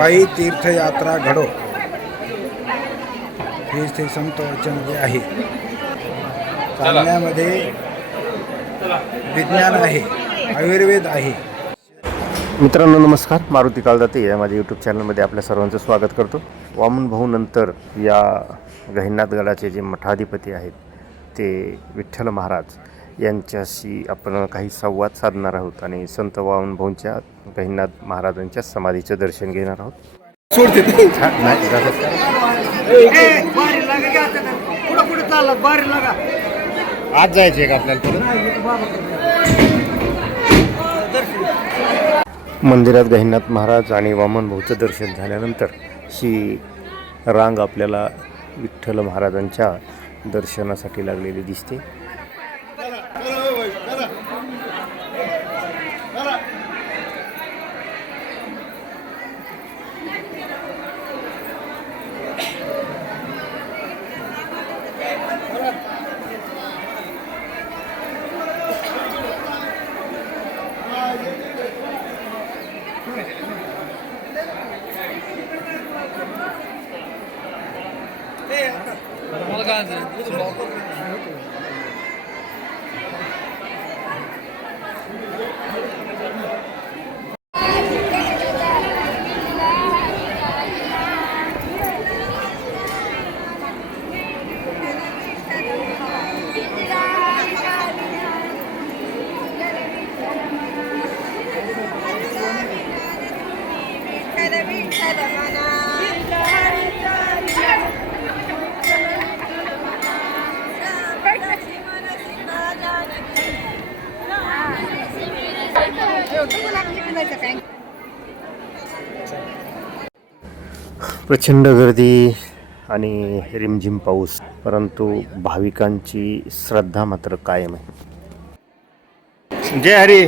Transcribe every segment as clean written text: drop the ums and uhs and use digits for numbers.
पायी तीर्थयात्रा घडो हे ते संत वचनामध्ये आहे. चालण्यामध्ये विज्ञान आहे, आयुर्वेद आहे. मित्रांनो नमस्कार, मारुती काळदाते या माझ्या यूट्यूब चॅनलमध्ये आपल्या सर्वांचं स्वागत करतो. वामन भाऊ नंतर या गहिनीनाथ गडाचे जे मठाधिपती आहेत ते विठ्ठल महाराज यांच्याशी आपण काही संवाद साधणार आहोत आणि संत वामन भाऊंच्या गहिनीनाथ महाराजांच्या समाधीचं दर्शन घेणार आहोत. आज जायचे का आपल्याला? मंदिरात गहिनीनाथ महाराज आणि वामन भाऊचं दर्शन झाल्यानंतर ही रांग आपल्याला विठ्ठल महाराजांच्या दर्शनासाठी लागलेली दिसते. प्रचंड गर्दी आणि रिमझिम पाऊस, परंतु भाविकांची श्रद्धा मात्र कायम आहे. जय हरी.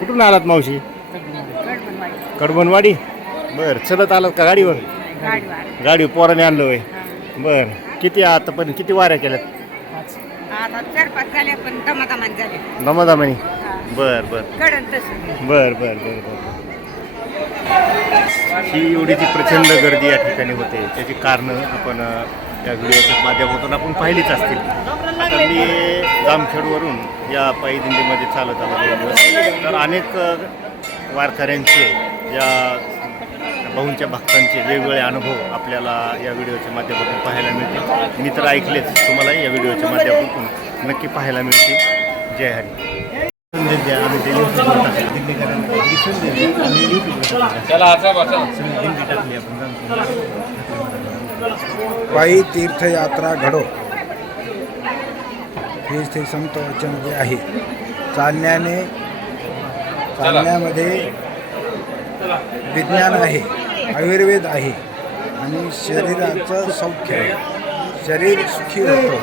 कुठून आलात मावशी? कडबनवाडी. बर, चलत आलात का गाडीवर? गाडीवर पोराने आणलं होय. बर, किती आतापर्यंत किती वाऱ्या केल्यात? दमादमानी. बर बर बर बर बर बर. ही एवढीची प्रचंड गर्दी या ठिकाणी होते, त्याची कारणं आपण या व्हिडिओच्या माध्यमातून आपण पाहिलीच असतील. आता मी जामखेडवरून या पायी दिंडीमध्ये चालत आलो तर अनेक वारकऱ्यांचे या भाऊंच्या भक्तांचे वेगवेगळे अनुभव आपल्याला या व्हिडिओच्या माध्यमातून पाहायला मिळतील. मी तर ऐकलेच, तुम्हालाही या व्हिडिओच्या माध्यमातून नक्की पाहायला मिळतील. जय हरी. पायी तीर्थयात्रा घडो हे ते संत वचनामध्ये आहे. चालण्यामध्ये विज्ञान आहे, आयुर्वेद आहे आणि शरीराचं सौख्य आहे. शरीर सुखी होतं,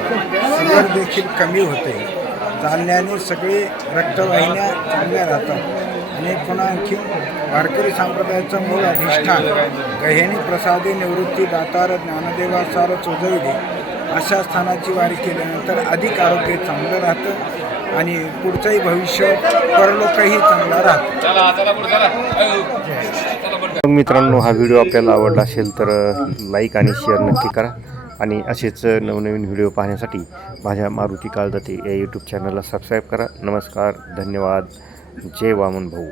शुगर देखील कमी होते. चालण्याने सगळे रक्तवाहिन्या चांगल्या राहतात आणि पुन्हा आणखी वारकरी संप्रदायाचं मूळ अधिष्ठान गहिनी प्रसादे निवृत्ती दातार ज्ञानदेवा सार चोजविले अशा स्थानाची वारी केल्यानंतर अधिक आरोग्य चांगलं राहतं आणि पुढचंही भविष्य परलोकही चांगला राहतो. मित्रांनो, हा व्हिडिओ आपल्याला आवडला असेल तर लाईक आणि शेअर नक्की करा आणि असेच नवनवीन व्हिडिओ पाहण्यासाठी माझ्या मारुती काळदाते या यूट्यूब चॅनलला सबस्क्राईब करा. नमस्कार, धन्यवाद. जय वामन भाऊ.